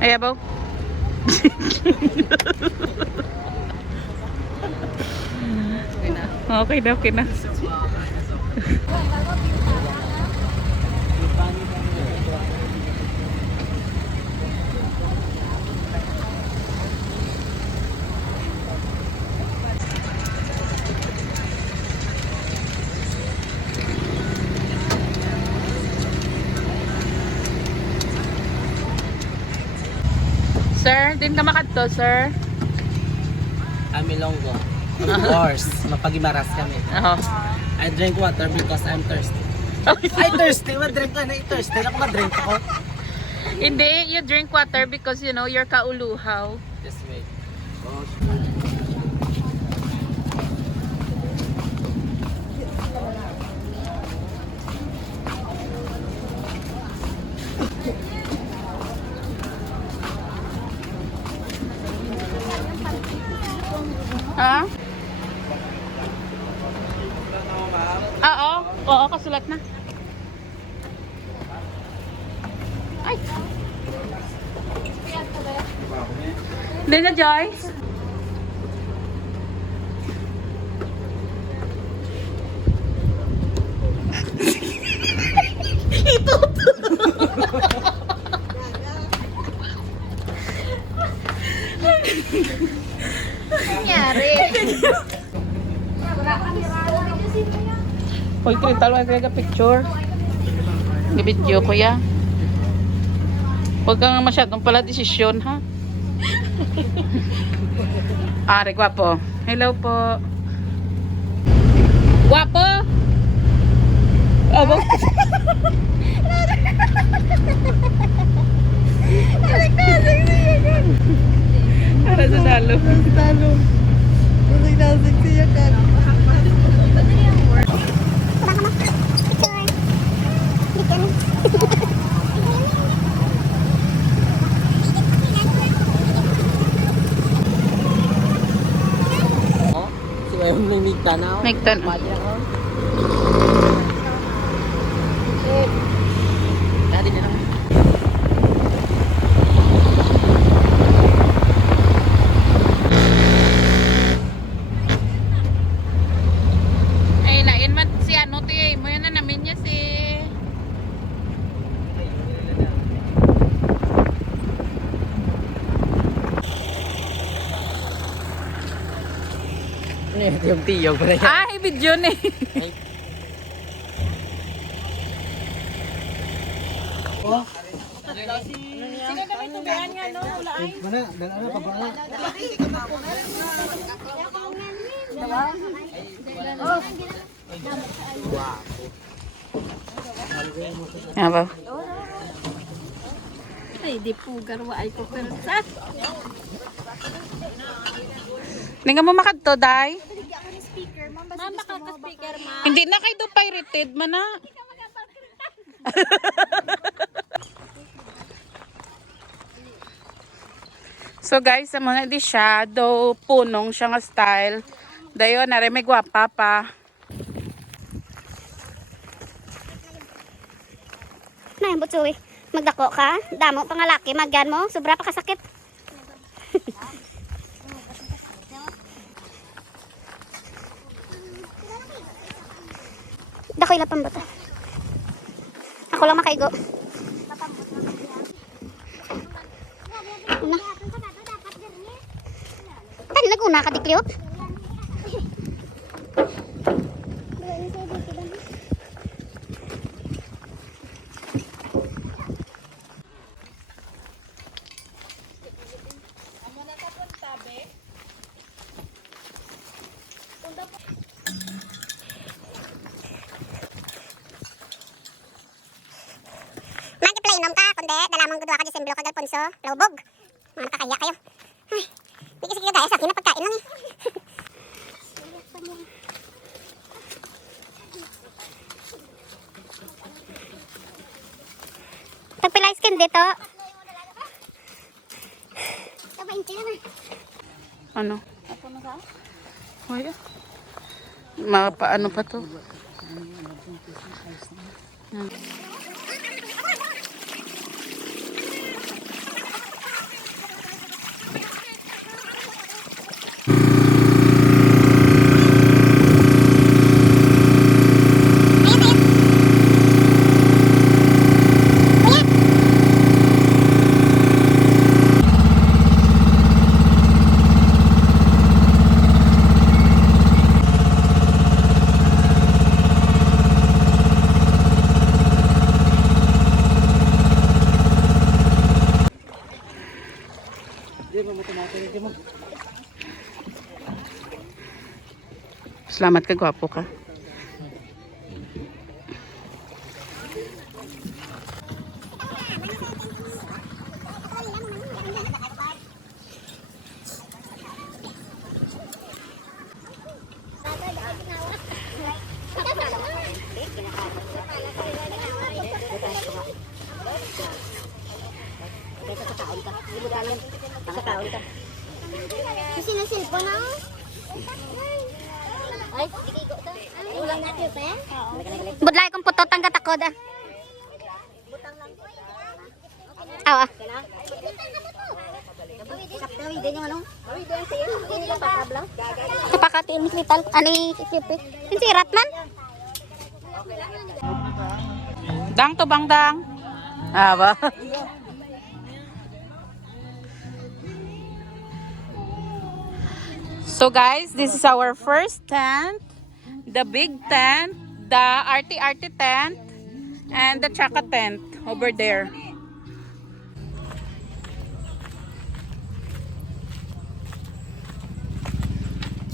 Ay, abaw. Okay na, okay na. Sir, din ka makadto, sir? Amilongo. Of course, mapagimaras kami. Oo. I drink water because I'm thirsty. I thirsty? Madrink ka na, thirsty. Ako madrink ako. Hindi, you drink water because you know, you're kauluhaw. This way. Ha? Oo. Oo, kasulat na. Ay. Hindi na, Joyce. Ito. Nangyari. Hoy, krital, wag ka picture. Gabidyo ko ya. Huwag kang masyadong pala desisyon, ha? Ari, gwapo. Hello po. Gwapo! Abo. Para sa dalo. Oh, si Wayon may migtanaw. Migtanaw. Pwede ako. Dati nila. Ay, lain man si ano, tiye. Mo yan na namin niya si... Yung tiyog pala yan. Ay, video ni. Oh, Sino na may tubian nga, no? Wala ay. mana? Dala na pabala. Aba. Ay, di po garwa ay ko persa. Hindi nga mo makadto, day. Mama kaka-speaker, ma. Hindi na kayo do pirated man na. So guys, amo na di siya do punong siya nga style. Dayon na may gwapa pa. Nay, butsuy. Magdako ka. Damo pangalaki, magyan mo. Sobra pa kasakit. Dakoy lapang bata. Ako lang makaigo. Una. Tani naguna ka dikliot? Inom ka, kundi, dalamang gudwa ka dyan sa Mbilo kag Alfonso, Laubog. Mga nakakaya kayo. Ay, hindi kasi kagaya sa akin na pagkain lang eh. Tagpilay skin dito. Ano? Hoy. Mapaano pa to? Salamat ka, gwapo ka. Kasi na cellphone na. Ay, dikigo to. Ulang natin pa yan? Budlay kong putot ang katakod ah. Awa. Kapakatiin vital ani ipipi. Sinsirat man. Dang to bang dang. Ah, ba? So guys, this is our first tent. The big tent, the arty-arty tent, and the chaka tent over there.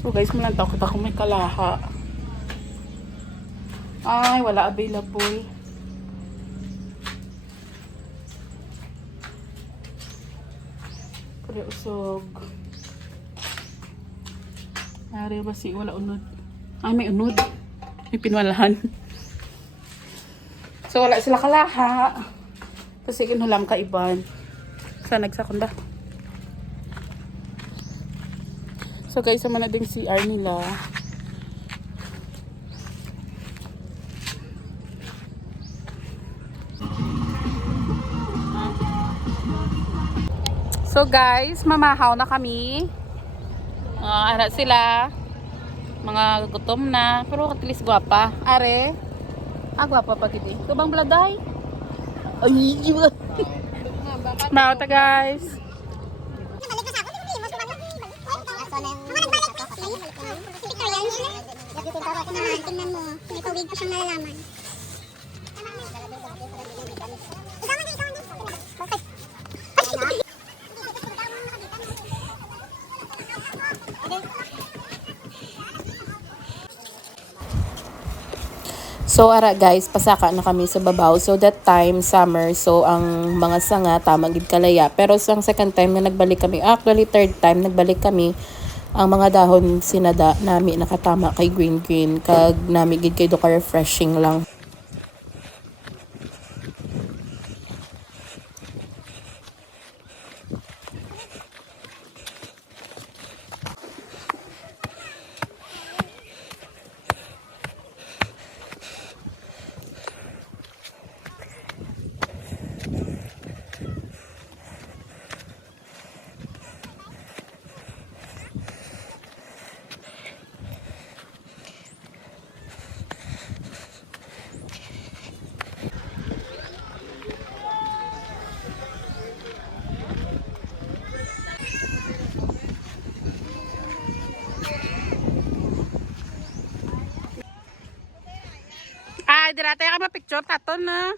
So guys, mulang takot ako may kalaha. Ay, wala available. Kaya usog. Ari ba si wala unod? Ay, may unod. May pinwalahan. So wala sila kalaha. Kasi kinulam ka iban. Sa nagsakunda. So guys, sama na din CR nila. So guys, mamahaw na kami. Anak sila. Mga gutom na. Pero at least gwapa. Are. Gwapa pa gidi. Ito bang bladay? Ay, diba? Mauta guys. Tingnan mo, may pawid pa siyang nalalaman. So ara guys, pasaka na kami sa babaw. So that time summer, so ang mga sanga tamang gid kalaya. Pero sa second time na nagbalik kami, actually third time nagbalik kami, ang mga dahon sinada nami nakatama kay green kag nami gid kay do ka refreshing lang. Ay, dira tayo ka ma-picture taton na.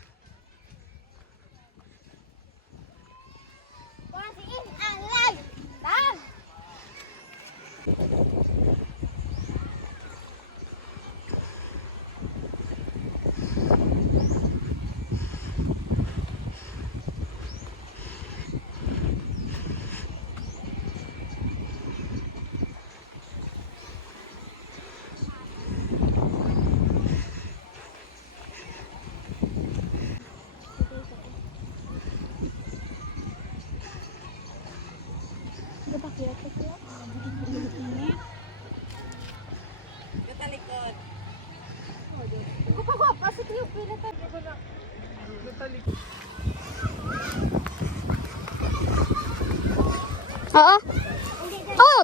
Oo. Oh.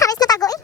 Halos natago eh.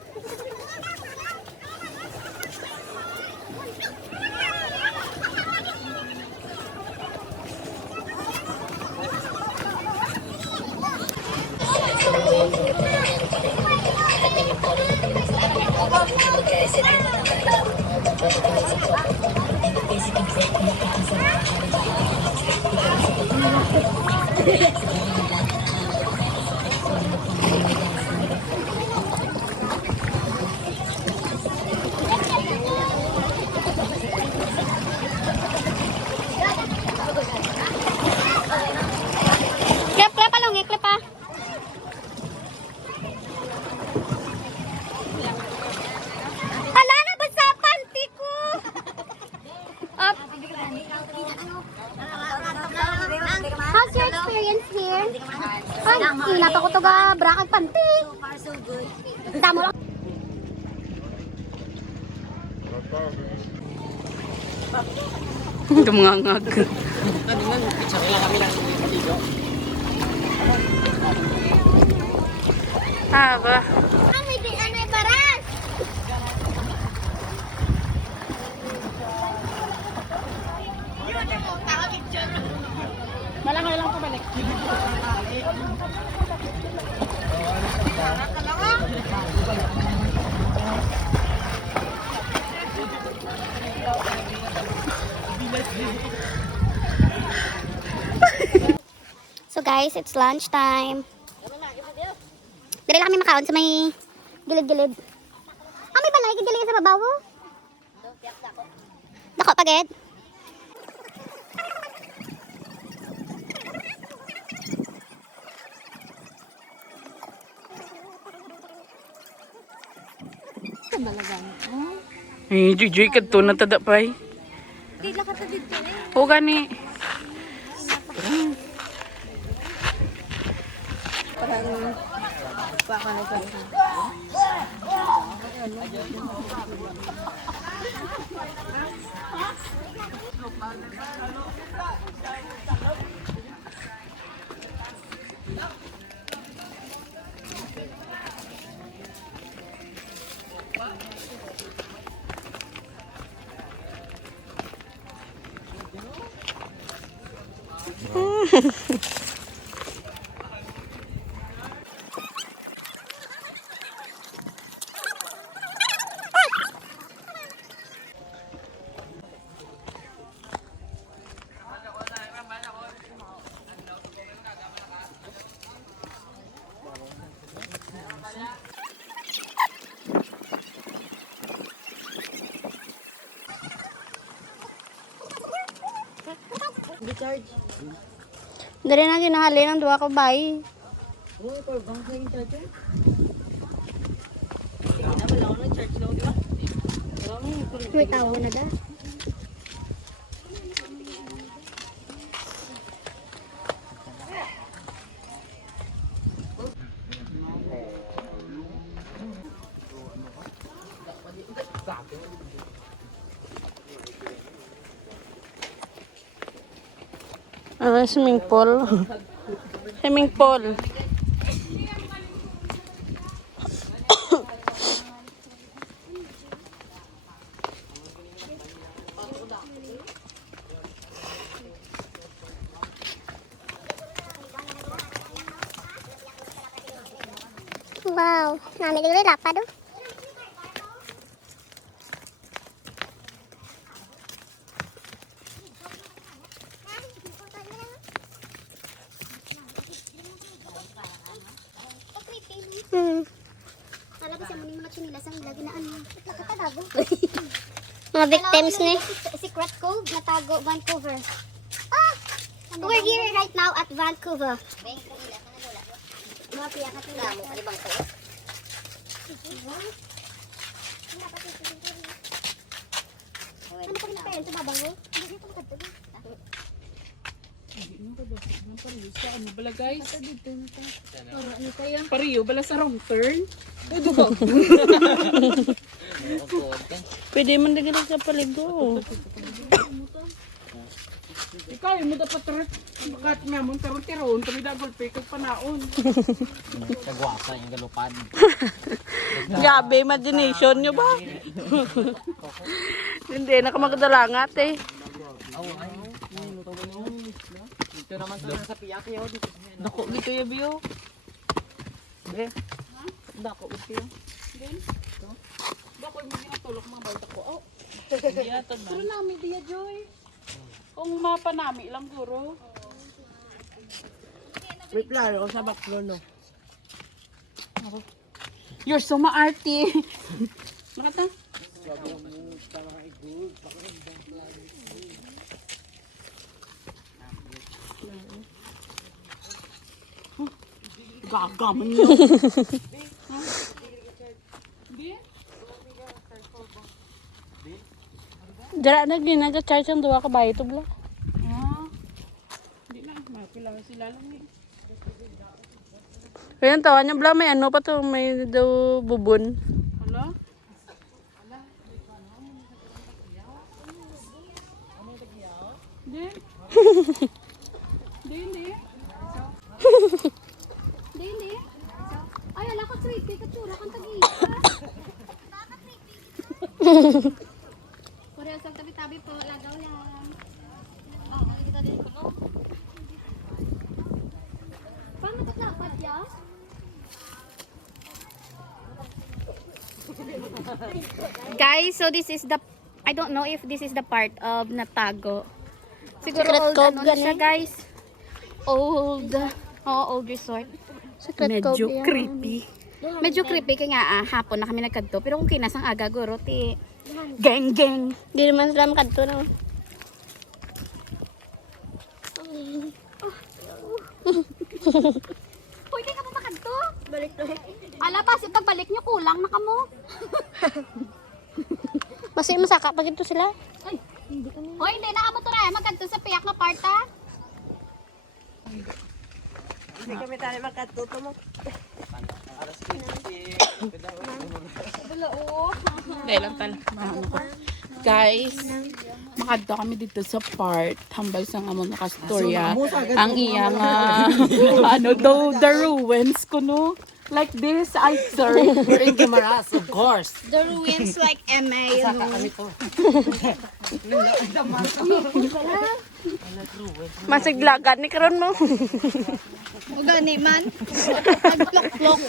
napakuto ga bra kag panty. So far, so good. Damo lang. Dumangag. Kanina, picture lang kami lang ng video. Haba. Ang may ano baras. Malangoy lang pabalik. So guys, it's lunch time. Dali lang kami makaon sa may gilid-gilid. Ah, may balay, gilid sa babaw. Dako paged. Eh, jujuy ka to na tada pa eh. Di lang ka dito eh. O gani. Dari na ginahali ng duwa ka bayi. May tao na da. Swimming pool. Swimming pool. Wow, nami dulu dapat do. Alam ko sa mga chinilas ang lagi na ano. Nakatago. Mga victims ni. Secret Cove, natago, Vancouver. Ah! We're here right now at Vancouver. Mga piyak at lamo. Ano bang ito? Ano pa rin pa yun? Tumabango? Hindi dito makatago. Ano bala guys? Pariyo bala sa wrong turn. Ito. Pwede man dagil sa paligo. Ikaw mo dapat bakat nga mo taron-tiron kami dagol pe kag panaon. Kagwapa yung galupad. Grabe imagination nyo ba? Hindi na ka magdalangat eh. Ito naman sa piyak yun. Dako dito ya biyo. Be. Dako dito. Dako mo ginatulok mga bata ko. Oh. Diya to na. Pero nami diya Joy. Kung mapanami lang guro. Reply ko sa background no. You're so maarte. Nakata? Gagaman niyo. Dara na ginaga-charge ang duwa ka bayi to bla. Ah. Hindi na, makilala sila lang eh. Ayan, tawa niya, bla, may ano pa to, may daw bubon. Hala? Hindi. Hindi. Dili. Ay, ala ka creepy. Katsura kang tag-iya. Baka creepy. Korea, sa tabi-tabi po. Lagaw lang. Oo, hindi ka din ko, no? Paano tatlapad ya? Guys, so this is the, I don't know if this is the part of Natago. Siguro Secret old, Cove ano na gani? siya, guys. Old, old resort. Secret Cove Medyo yan. creepy. Medyo creepy kaya nga, hapon na kami nagkadto. Pero kung kinasang aga, guro, ti, geng, geng. Di naman sila makadto na. Pwede ka pa makadto? Balik na. Ala pa, pagbalik nyo, kulang na kamo. Masaya masaka pag ito sila. Hoy, hindi na kamo to na. Magkadto sa piyak na part, ha? Dahil lang talaga. Ano ko. Guys, makadto kami dito sa part hambal sa amon nakastorya. Ang iyang ano daw the ruins kuno. Like this, I sorry. We're in Guimaras, of course. The ruins like MA. Saka kami to. Masiglagan ni karon mo. O gani man. Plok-plok.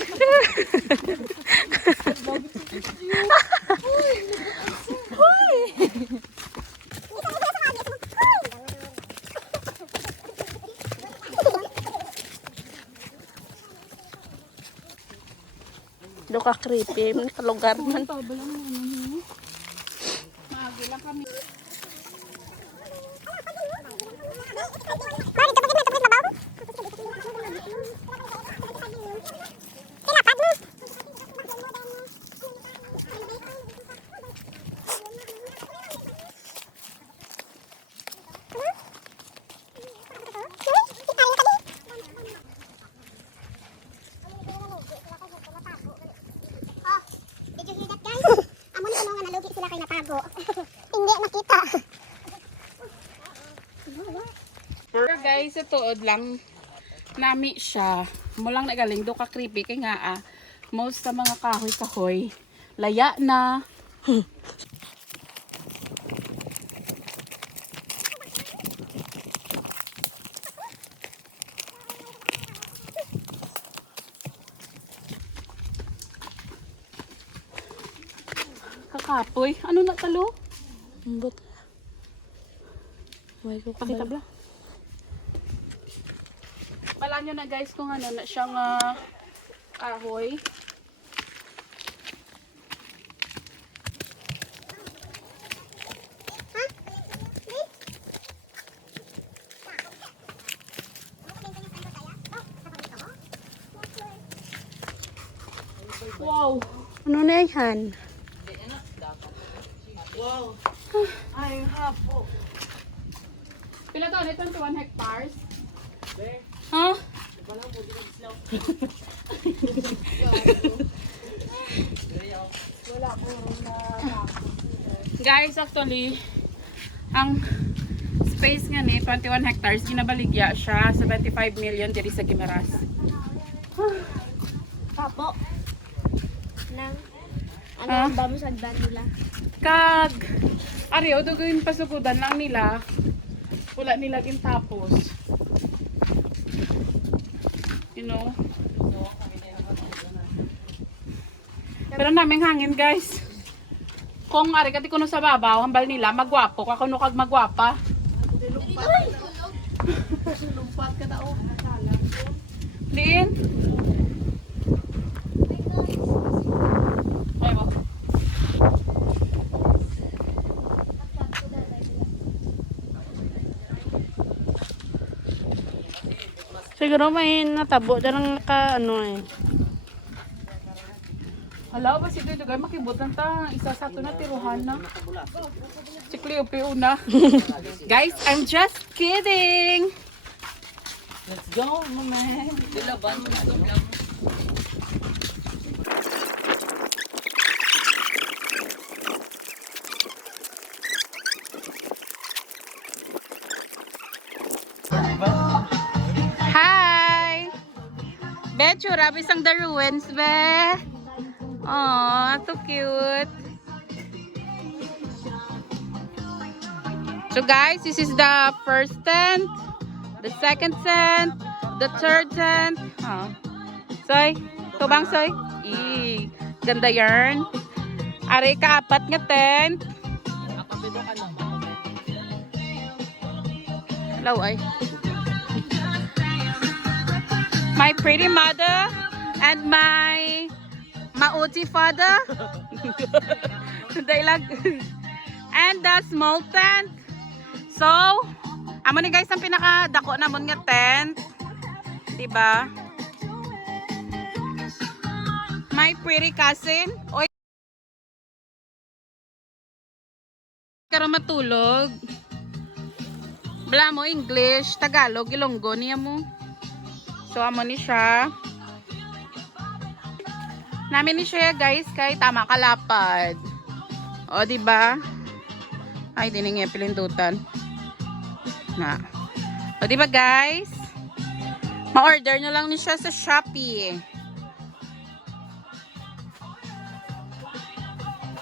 Do ka creepy, may kalugar man. Ah, did you hear that, guys? Amo ni kuno nga nalugi sila kay Natago. Hindi nakita. Pero guys, ituod lang nami siya. Mulang nagaling do ka creepy kay nga most sa mga kahoy-kahoy laya na. Kakapoy. Ano na talo? Ambot. May ko Pakita bla. Wala nyo na guys kung ano na siyang kahoy. Wow! Ano na yan? Pila to? 21 hectares? Huh? Guys, actually, ang space nga ni 21 hectares, ginabaligya siya sa 25 million diri sa Guimaras. Papo. Nang ano Ah? ang bamusagdan nila? Kag, ari, o duguin pasugudan lang nila. Wala nila tapos. You know? Pero naming hangin guys. Kung ari kati kuno sa babaw, hambal nila, magwapo. Kakuno kag magwapa. Diin? Ay, mo. Siguro may natabo darang naka ano eh. Hala, ba si Dugay makibutan ta. Isa sa ito na tiruhan na. Si Cleo una. Guys, I'm just kidding. Let's go, man. itsura, bisang the ruins, be. Oh, so cute. So guys, this is the first tent, the second tent, the third tent. Oh. Soy, ito bang Soy? Ganda yarn. Ari kaapat nga tent. Hello ay. My pretty mother and my mauti father. Dialogue. And the small tent. So, amo ni guys ang pinakadako namon nga tent. Diba? My pretty cousin. Oy. Karo matulog. Bala mo English, Tagalog, Ilonggo niya mo. So amo ni siya. Namin ni siya guys kay tama kalapad. O di ba? Ay diningi pilindutan. Na. O di ba guys? Ma-order nyo lang ni siya sa Shopee.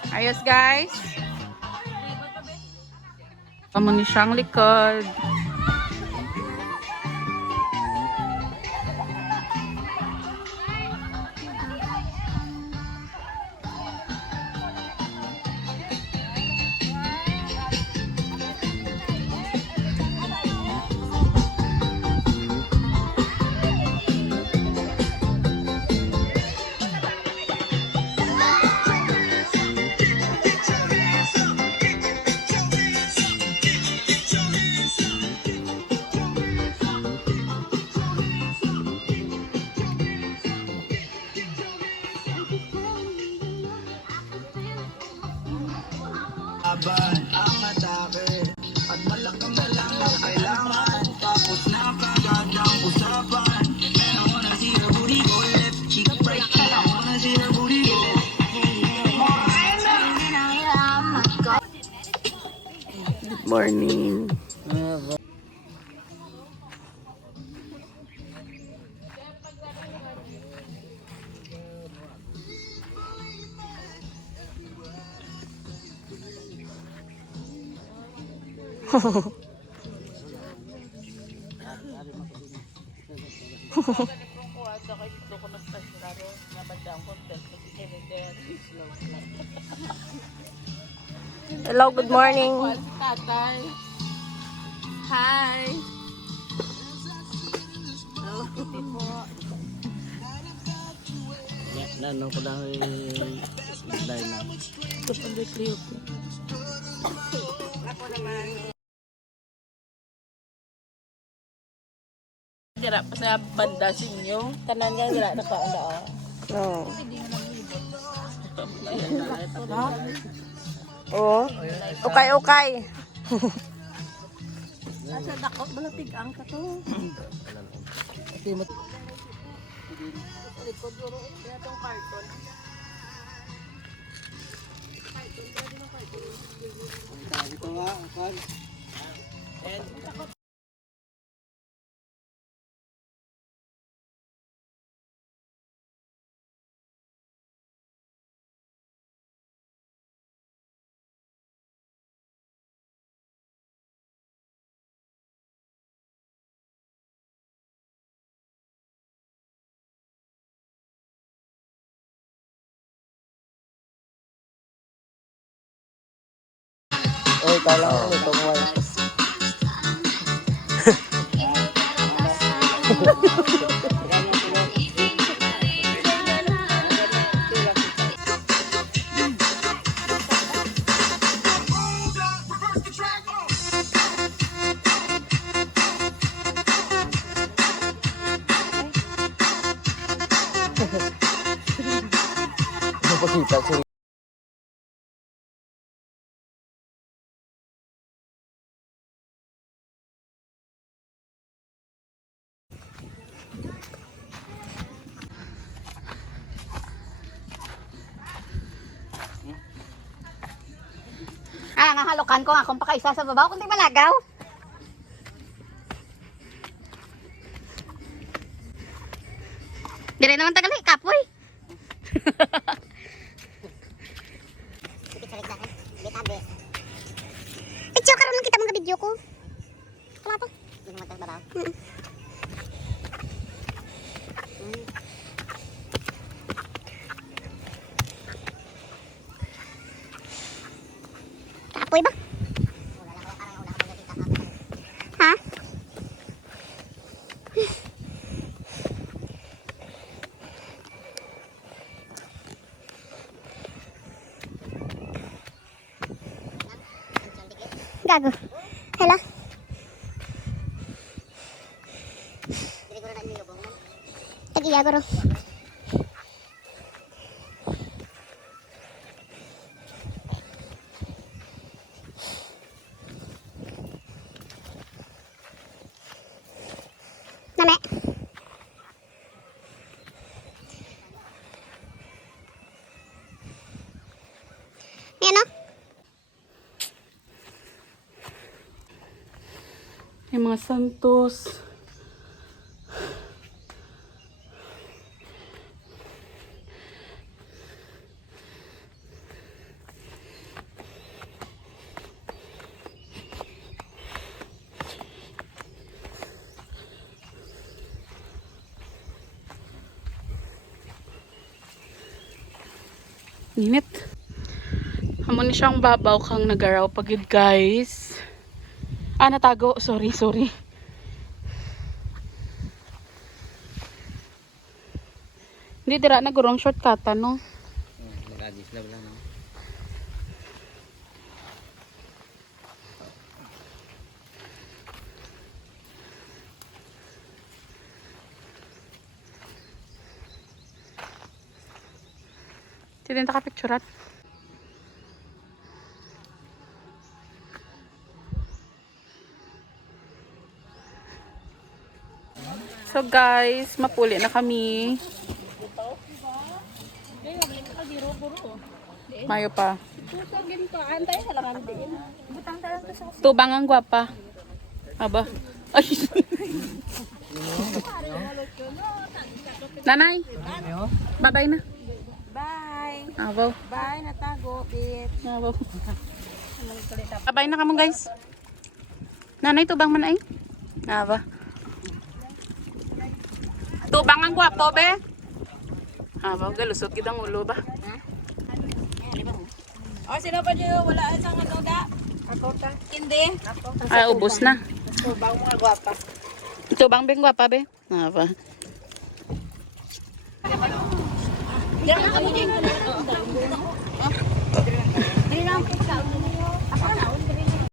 Ayos guys. Amo ni siyang likod. Morning. Hello, good morning. Hi. Ano ko lang i-slide na. Dira pa sa banda sinyo. Tanan nga dira na kaanda. Oh. Oh. Okay. Asa dako balatig ang kato. Likod duro itong karton. Ito nga, kan. Oy, kala ko ito mo. Pakita ko. Nga halukan ko nga kung pakaisa sa babaw, kundi malagaw. Dila Dire naman tagal eh, kapoy. Picture karon lang kita mga video ko. Wala pa. Hindi naman tayo babaw. Kapoy ba? Ha? Gago. Hala. Tagiya guro. Name. Yan o. Yung mga santos. Init. Amo ni siyang babaw kang nagaraw pagid guys. Natago. Sorry. Hindi dira nagurong shortcut no. Nag-agis lang lang. Hindi ka picturean. So guys, mapuli na kami. Mayo pa. Tubang ang gwapa. Aba. Ay. Nanay. Bye-bye na. Bye. Abaw. Bye, natago, bit. Abaw. Bye-bye na kamo guys. Nanay, tubang man ay. Aba. Tubang ang gwapo, be. Abaw, galusot kitang ulo ba? O, sino pa dyan? Wala isang ano ga? Ako ka. Hindi. Ay, ubos na. Tubang mga gwapa. Tubang beng gwapa, be. Aba. Diyan ako din.